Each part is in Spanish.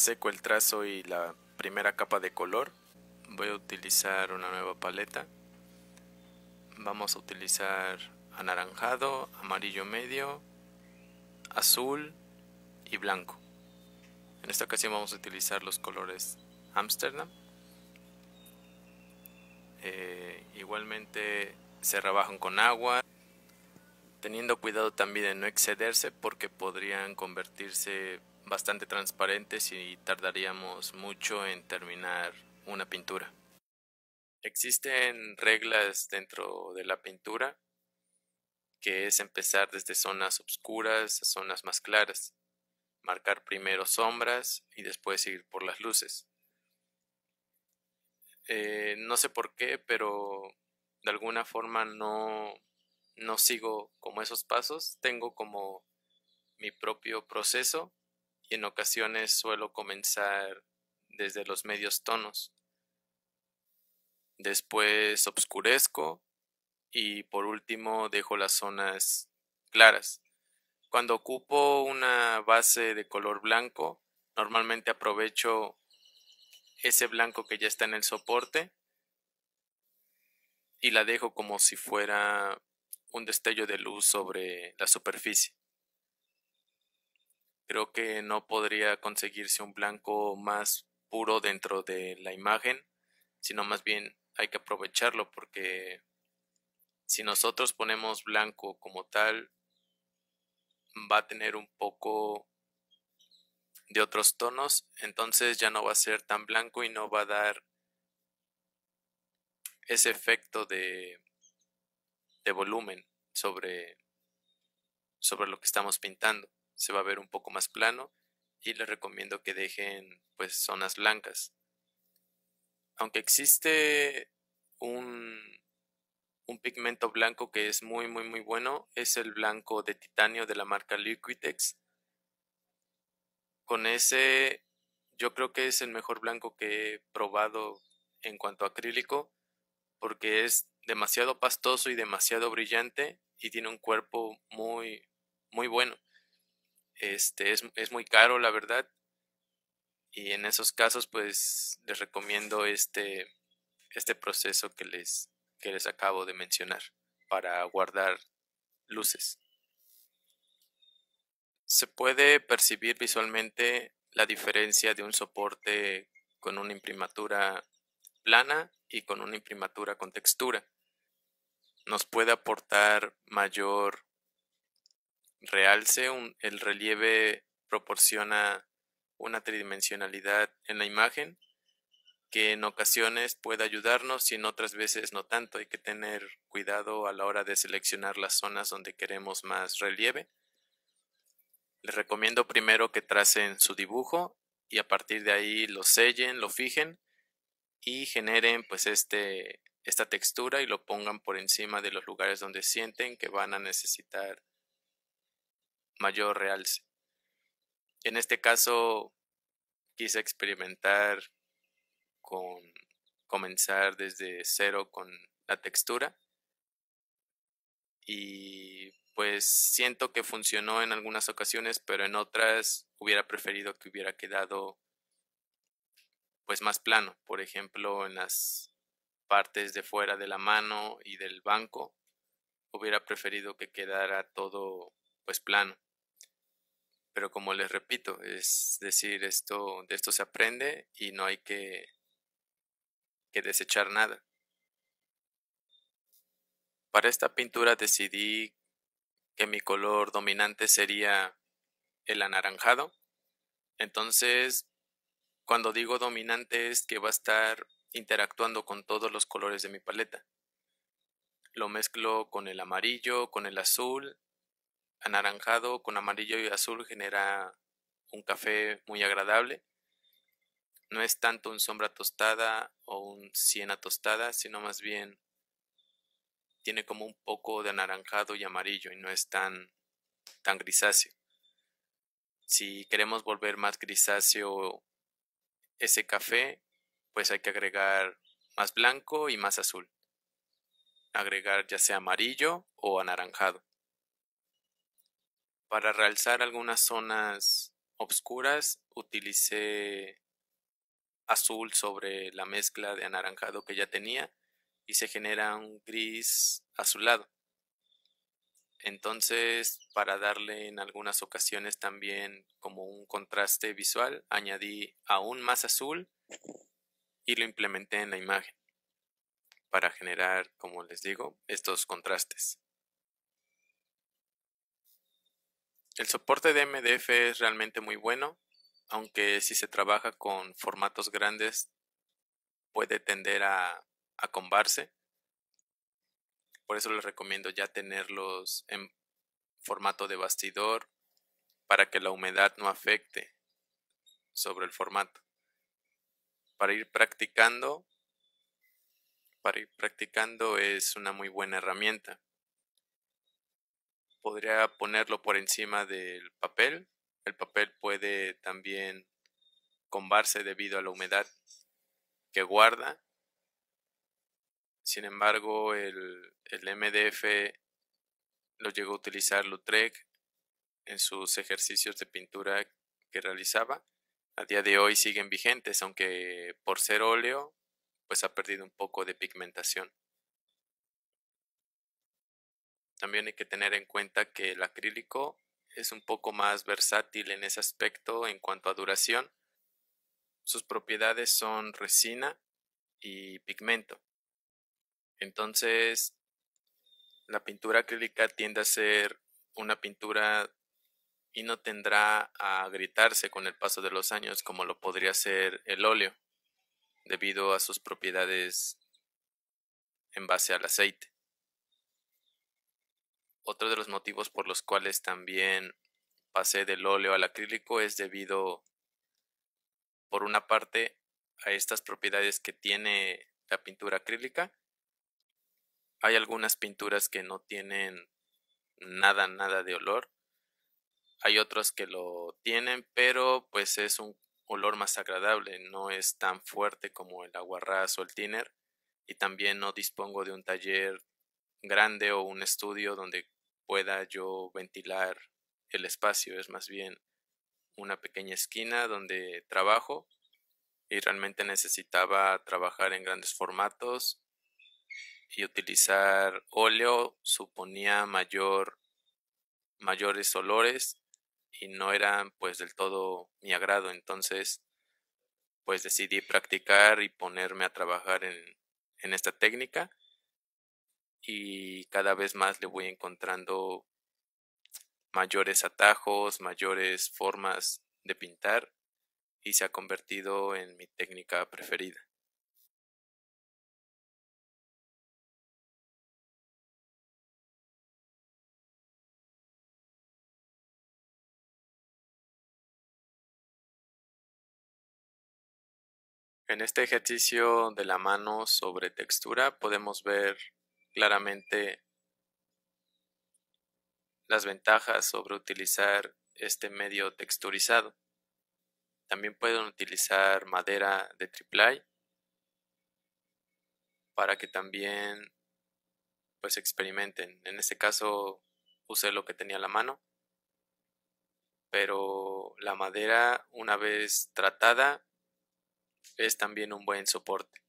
seco el trazo y la primera capa de color, voy a utilizar una nueva paleta. Vamos a utilizar anaranjado, amarillo medio, azul y blanco. En esta ocasión vamos a utilizar los colores Amsterdam. Igualmente se rebajan con agua, teniendo cuidado también de no excederse porque podrían convertirse bastante transparentes y tardaríamos mucho en terminar una pintura. Existen reglas dentro de la pintura, que es empezar desde zonas oscuras a zonas más claras, marcar primero sombras y después seguir por las luces. No sé por qué, pero de alguna forma no sigo como esos pasos, tengo como mi propio proceso y en ocasiones suelo comenzar desde los medios tonos, después obscurezco y por último dejo las zonas claras. Cuando ocupo una base de color blanco, normalmente aprovecho ese blanco que ya está en el soporte y la dejo como si fuera un destello de luz sobre la superficie. Creo que no podría conseguirse un blanco más puro dentro de la imagen, sino más bien hay que aprovecharlo porque si nosotros ponemos blanco como tal, va a tener un poco de otros tonos, entonces ya no va a ser tan blanco y no va a dar ese efecto de volumen sobre lo que estamos pintando. Se va a ver un poco más plano y les recomiendo que dejen pues zonas blancas. Aunque existe un pigmento blanco que es muy bueno, es el blanco de titanio de la marca Liquitex. Con ese yo creo que es el mejor blanco que he probado en cuanto a acrílico, porque es demasiado pastoso y demasiado brillante y tiene un cuerpo muy bueno. Es muy caro, la verdad, y en esos casos pues les recomiendo este proceso que les acabo de mencionar para guardar luces. Se puede percibir visualmente la diferencia de un soporte con una imprimatura plana y con una imprimatura con textura. Nos puede aportar mayor realce, el relieve proporciona una tridimensionalidad en la imagen que en ocasiones puede ayudarnos y en otras veces no tanto. Hay que tener cuidado a la hora de seleccionar las zonas donde queremos más relieve. Les recomiendo primero que tracen su dibujo y a partir de ahí lo sellen, lo fijen y generen pues esta textura y lo pongan por encima de los lugares donde sienten que van a necesitar mayor realce. En este caso quise experimentar con comenzar desde cero con la textura y pues siento que funcionó en algunas ocasiones, pero en otras hubiera preferido que hubiera quedado pues más plano. Por ejemplo, en las partes de fuera de la mano y del banco hubiera preferido que quedara todo pues plano. Pero como les repito, es decir, de esto se aprende y no hay que desechar nada. Para esta pintura decidí que mi color dominante sería el anaranjado. Entonces, cuando digo dominante es que va a estar interactuando con todos los colores de mi paleta. Lo mezclo con el amarillo, con el azul. Anaranjado con amarillo y azul genera un café muy agradable. No es tanto un sombra tostada o un siena tostada, sino más bien tiene como un poco de anaranjado y amarillo y no es tan grisáceo. Si queremos volver más grisáceo ese café, pues hay que agregar más blanco y más azul. Agregar ya sea amarillo o anaranjado. Para realzar algunas zonas obscuras, utilicé azul sobre la mezcla de anaranjado que ya tenía y se genera un gris azulado. Entonces, para darle en algunas ocasiones también como un contraste visual, añadí aún más azul y lo implementé en la imagen para generar, como les digo, estos contrastes. El soporte de MDF es realmente muy bueno, aunque si se trabaja con formatos grandes puede tender a combarse. Por eso les recomiendo ya tenerlos en formato de bastidor para que la humedad no afecte sobre el formato. Para ir practicando, es una muy buena herramienta. Podría ponerlo por encima del papel. El papel puede también combarse debido a la humedad que guarda. Sin embargo, el MDF lo llegó a utilizar Lautrec en sus ejercicios de pintura que realizaba. A día de hoy siguen vigentes, aunque por ser óleo, pues ha perdido un poco de pigmentación. También hay que tener en cuenta que el acrílico es un poco más versátil en ese aspecto en cuanto a duración. Sus propiedades son resina y pigmento. Entonces, la pintura acrílica tiende a ser una pintura y no tendrá a agrietarse con el paso de los años como lo podría ser el óleo, debido a sus propiedades en base al aceite. Otro de los motivos por los cuales también pasé del óleo al acrílico es debido, por una parte, a estas propiedades que tiene la pintura acrílica. Hay algunas pinturas que no tienen nada de olor. Hay otros que lo tienen, pero pues es un olor más agradable, no es tan fuerte como el aguarrás o el thinner. Y también no dispongo de un taller grande o un estudio donde pueda yo ventilar el espacio. Es más bien una pequeña esquina donde trabajo y realmente necesitaba trabajar en grandes formatos y utilizar óleo suponía mayores olores y no eran pues del todo mi agrado. Entonces pues decidí practicar y ponerme a trabajar en esta técnica y cada vez más le voy encontrando mayores atajos, mayores formas de pintar y se ha convertido en mi técnica preferida. En este ejercicio de la mano sobre textura podemos ver claramente las ventajas sobre utilizar este medio texturizado. También pueden utilizar madera de triplay para que también pues experimenten. En este caso usé lo que tenía a la mano, pero la madera una vez tratada es también un buen soporte.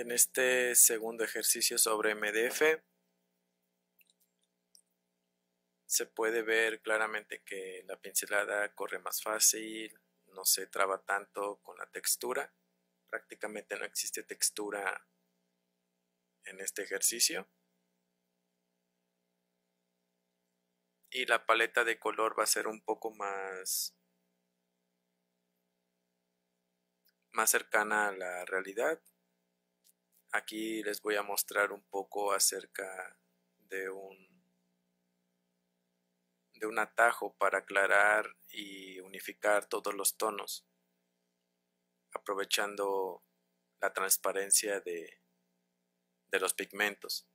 En este segundo ejercicio sobre MDF se puede ver claramente que la pincelada corre más fácil, no se traba tanto con la textura, prácticamente no existe textura en este ejercicio. Y la paleta de color va a ser un poco más cercana a la realidad. Aquí les voy a mostrar un poco acerca de un atajo para aclarar y unificar todos los tonos, aprovechando la transparencia de los pigmentos.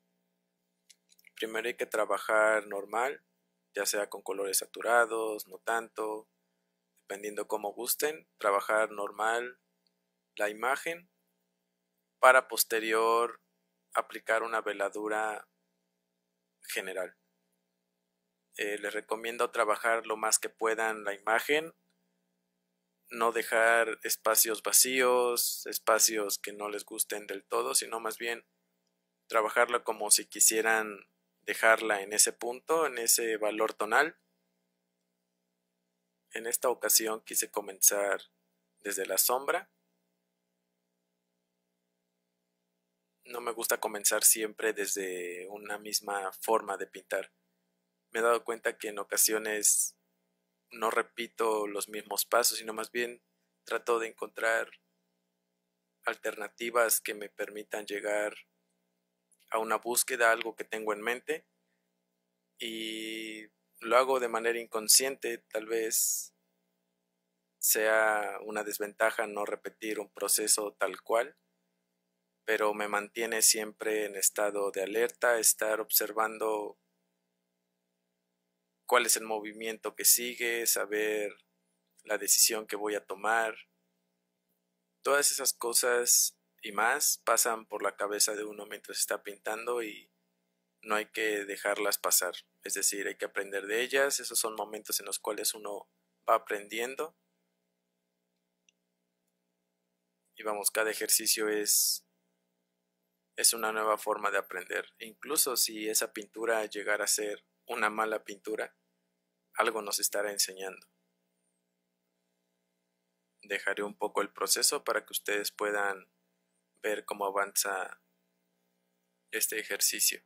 Primero hay que trabajar normal, ya sea con colores saturados, no tanto, dependiendo cómo gusten, trabajar normal la imagen para posterior aplicar una veladura general. Les recomiendo trabajar lo más que puedan la imagen, no dejar espacios vacíos, espacios que no les gusten del todo, sino más bien trabajarla como si quisieran dejarla en ese punto, en ese valor tonal. En esta ocasión quise comenzar desde la sombra. No me gusta comenzar siempre desde una misma forma de pintar. Me he dado cuenta que en ocasiones no repito los mismos pasos, sino más bien trato de encontrar alternativas que me permitan llegar a una búsqueda, algo que tengo en mente, y lo hago de manera inconsciente. Tal vez sea una desventaja no repetir un proceso tal cual, pero me mantiene siempre en estado de alerta, estar observando cuál es el movimiento que sigue, saber la decisión que voy a tomar. Todas esas cosas y más pasan por la cabeza de uno mientras está pintando y no hay que dejarlas pasar. Es decir, hay que aprender de ellas. Esos son momentos en los cuales uno va aprendiendo. Y vamos, cada ejercicio es una nueva forma de aprender. Incluso si esa pintura llegara a ser una mala pintura, algo nos estará enseñando. Dejaré un poco el proceso para que ustedes puedan ver cómo avanza este ejercicio.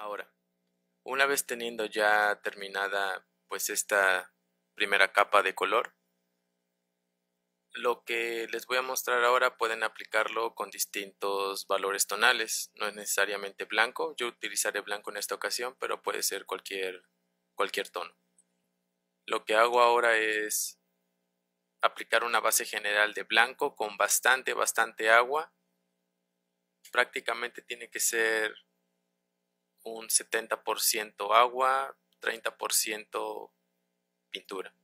Ahora, una vez teniendo ya terminada pues esta primera capa de color, lo que les voy a mostrar ahora pueden aplicarlo con distintos valores tonales. No es necesariamente blanco, yo utilizaré blanco en esta ocasión, pero puede ser cualquier tono. Lo que hago ahora es aplicar una base general de blanco con bastante agua. Prácticamente tiene que ser un 70% agua, 30% pintura.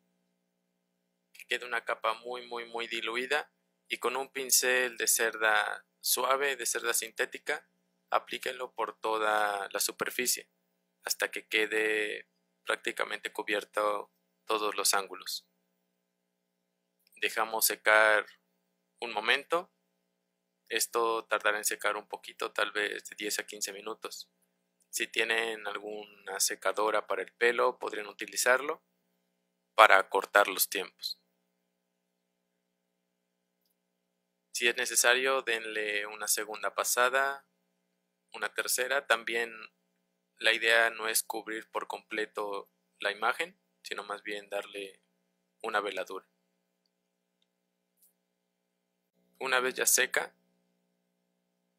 Que quede una capa muy diluida y con un pincel de cerda suave, de cerda sintética, aplíquenlo por toda la superficie hasta que quede prácticamente cubierto todos los ángulos. Dejamos secar un momento. Esto tardará en secar un poquito, tal vez de 10 a 15 minutos. Si tienen alguna secadora para el pelo, podrían utilizarlo para cortar los tiempos. Si es necesario, denle una segunda pasada, una tercera. También la idea no es cubrir por completo la imagen, sino más bien darle una veladura. Una vez ya seca,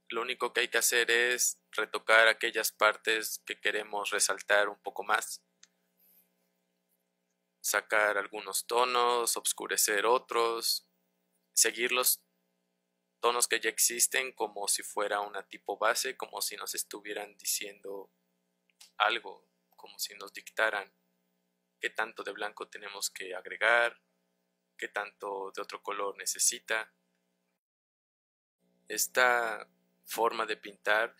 lo único que hay que hacer es retocar aquellas partes que queremos resaltar un poco más. Sacar algunos tonos, oscurecer otros, seguir los tonos que ya existen como si fuera una tipo base, como si nos estuvieran diciendo algo, como si nos dictaran qué tanto de blanco tenemos que agregar, qué tanto de otro color necesita. Esta forma de pintar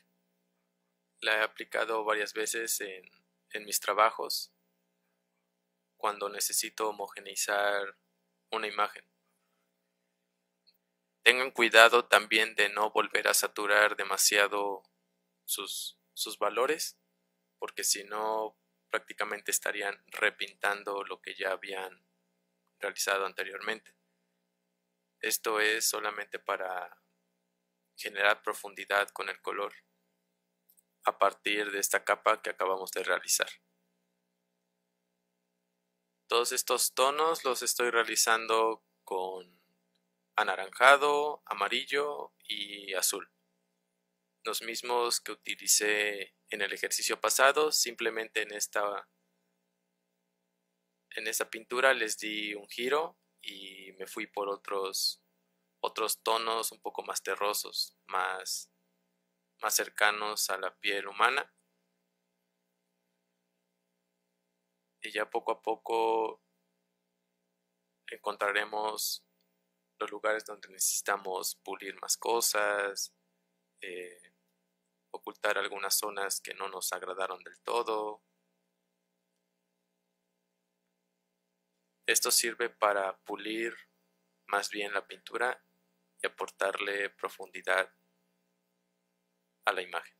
la he aplicado varias veces en mis trabajos cuando necesito homogeneizar una imagen. Tengan cuidado también de no volver a saturar demasiado sus valores, porque si no prácticamente estarían repintando lo que ya habían realizado anteriormente. Esto es solamente para generar profundidad con el color a partir de esta capa que acabamos de realizar. Todos estos tonos los estoy realizando con anaranjado, amarillo y azul. Los mismos que utilicé en el ejercicio pasado, simplemente en esta pintura les di un giro y me fui por otros tonos un poco más terrosos, más cercanos a la piel humana. Y ya poco a poco encontraremos los lugares donde necesitamos pulir más cosas, ocultar algunas zonas que no nos agradaron del todo. Esto sirve para pulir más bien la pintura y aportarle profundidad a la imagen.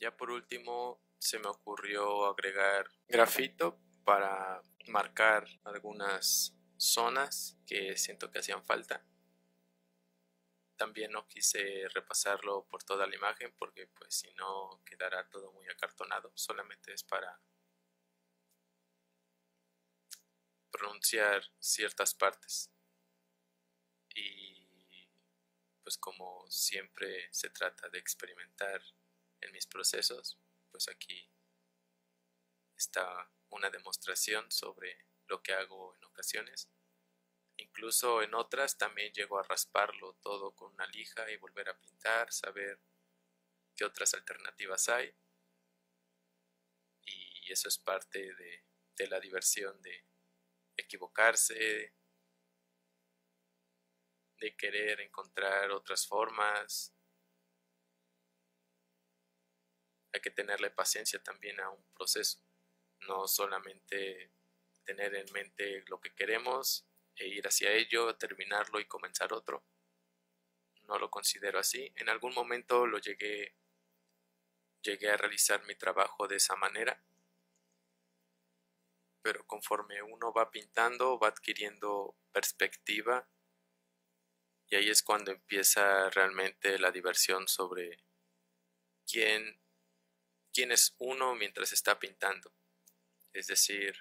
Ya por último se me ocurrió agregar grafito para marcar algunas zonas que siento que hacían falta. También no quise repasarlo por toda la imagen porque pues si no quedará todo muy acartonado, solamente es para pronunciar ciertas partes. Y pues como siempre se trata de experimentar en mis procesos, pues aquí está una demostración sobre lo que hago en ocasiones. Incluso en otras también llego a rasparlo todo con una lija y volver a pintar, saber qué otras alternativas hay. Y eso es parte de la diversión de equivocarse, de querer encontrar otras formas. Hay que tenerle paciencia también a un proceso, no solamente tener en mente lo que queremos e ir hacia ello, terminarlo y comenzar otro. No lo considero así. En algún momento llegué a realizar mi trabajo de esa manera, pero conforme uno va pintando va adquiriendo perspectiva y ahí es cuando empieza realmente la diversión sobre quién es uno mientras está pintando. Es decir,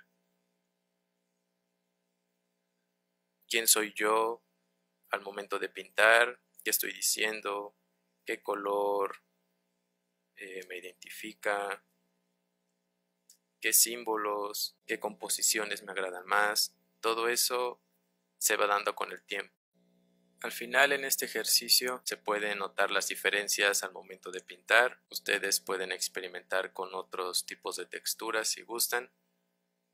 quién soy yo al momento de pintar, qué estoy diciendo, qué color me identifica, qué símbolos, qué composiciones me agradan más. Todo eso se va dando con el tiempo. Al final en este ejercicio se pueden notar las diferencias al momento de pintar. Ustedes pueden experimentar con otros tipos de texturas si gustan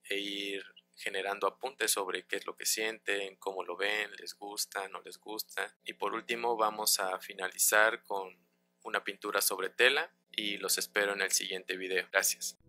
e ir generando apuntes sobre qué es lo que sienten, cómo lo ven, les gusta, no les gusta. Y por último vamos a finalizar con una pintura sobre tela y los espero en el siguiente video. Gracias.